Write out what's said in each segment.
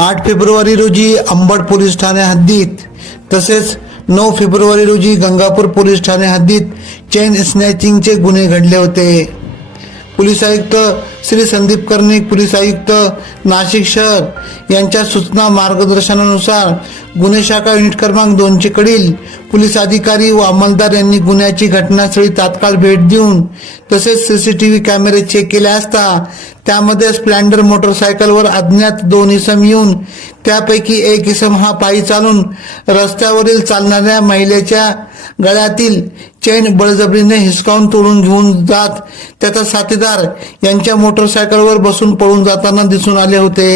8 February रोजी Ambad police Thane हद्दीत तसेच 9 फेब्रुवारी रोजी गंगापूर पोलीस ठाणे हद्दीत चेन स्नॅचिंगचे गुन्हे घडले होते। पोलीस आयुक्त श्री संदीप कर्णिक, पोलीस आयुक्त नाशिक शहर यांच्या सूचना मार्गदर्शनानुसार गुन्हे शाखा युनिट क्रमांक 2 चे कडील पोलीस अधिकारी व अंमलदार यांनी गुन्ह्याची घटनास्थळी तात्काळ भेट देऊन तसेच सीसीटीव्ही कॅमेरे चेक केले असता त्यामध्ये स्प्लेंडर मोटरसायकलवर अज्ञात 2 इसम येऊन त्यापैकी एक इसम हा पायी चालून रस्त्यावरील चालणाऱ्या महिलेच्या गळ्यातील चेन बळजबरीने हिसकावून तोडून घेऊन जात त्याचा साथीदार यांच्या मोटरसायकलवर बसून पळून जाताना दिसून आले होते।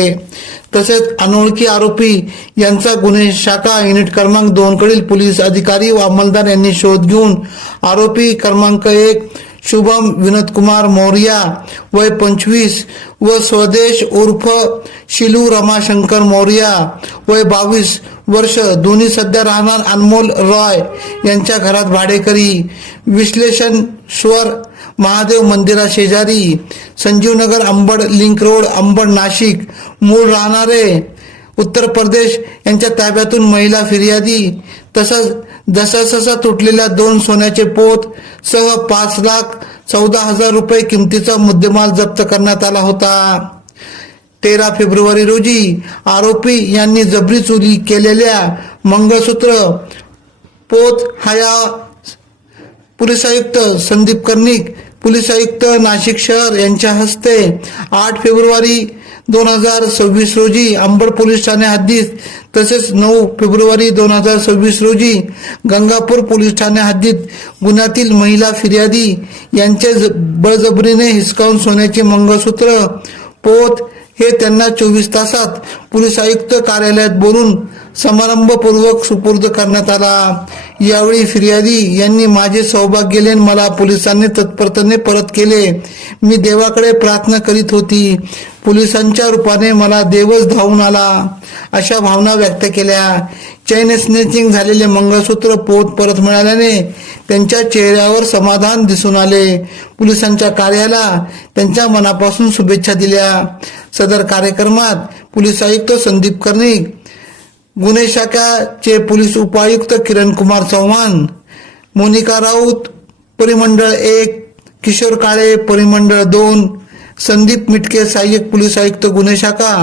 तसेच अनोळखी आरोपी यांचा गुन्हे शाखा युनिट क्रमांक 2 कडील पोलीस अधिकारी व अंमलदार यांनी शोध घेऊन आरोपी क्रमांक 1 शुभम विनोद कुमार मौर्या वय 25 व स्वदेश उर्फ शिलू रमाशंकर मौर्या वय 22 वर्ष दोन्ही सध्या राहणार अनमोल रॉय यांच्या घरात भाडेकरी विश्लेषणेश्वर महादेव मंदिरा शेजारी संजीवनगर अंबड लिंक रोड अंबड नाशिक मूळ राहणारे उत्तर प्रदेश यांच्या ताब्यातून महिला फिर्यादी तसंच जसा तुटलेल्या 2 सोन्याचे पोत सह 5,14,000 रुपये किमतीचा मुद्देमाल जप्त करण्यात आला होता। 13 फेब्रुवारी रोजी आरोपी यांनी जबरी चोरी केलेल्या मंगळसूत्र पोत हाया पोलीस आयुक्त संदीप कर्णिक, पोलीस आयुक्त नाशिक शहर यांच्या हस्ते 8 फेब्रुवारी 2026 रोजी अंबड पोलीस ठाणे हद्दीत तसेच 9 फेब्रुवारी 2026 रोजी गंगापूर पोलीस ठाणे हद्दीत गुन्ह्यातील महिला फिर्यादी यांचे बळजबरीने हिसकावून सोन्याचे मंगळसूत्र पोत हे त्यांना 24 तासात पोलीस आयुक्त कार्यालयात बोलून समारंभपूर्वक सुपूर्द करण्यात आला। यावेळी फिर्यादी यांनी माझे सौभाग्य लेन मला पोलिसांनी तत्परतेने परत केले। मी देवाकडे प्रार्थना करीत होती, पोलिसांच्या रूपाने मला देवच धावून आला, अशा भावना व्यक्त केल्या। चेन स्नॅचिंग झालेले मंगळसूत्र पोत परत मिळाल्याने त्यांच्या चेहऱ्यावर समाधान दिसून आले। पोलिसांच्या कार्याला त्यांच्या मनापासून शुभेच्छा दिल्या। सदर कार्यक्रमात पोलीस आयुक्त संदीप कर्णिक, गुन्हे शाखाचे पोलीस उपायुक्त किरण कुमार चव्हाण, मोनिका राऊत परिमंडळ 1, किशोर काळे परिमंडळ 2, संदीप मिटके सहाय्यक पोलीस आयुक्त गुन्हे शाखा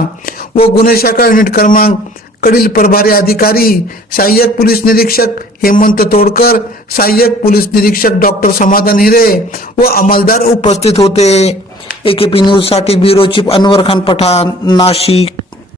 व गुन्हे शाखा युनिट क्रमांक कडील प्रभारी अधिकारी सहाय्यक पोलीस निरीक्षक हेमंत तोडकर, सहाय्यक पोलीस निरीक्षक डॉक्टर समाधान हिरे व अंमलदार उपस्थित होते। AKP न्यूज साठी ब्युरो चीफ अनवर खान पठाण, नाशिक।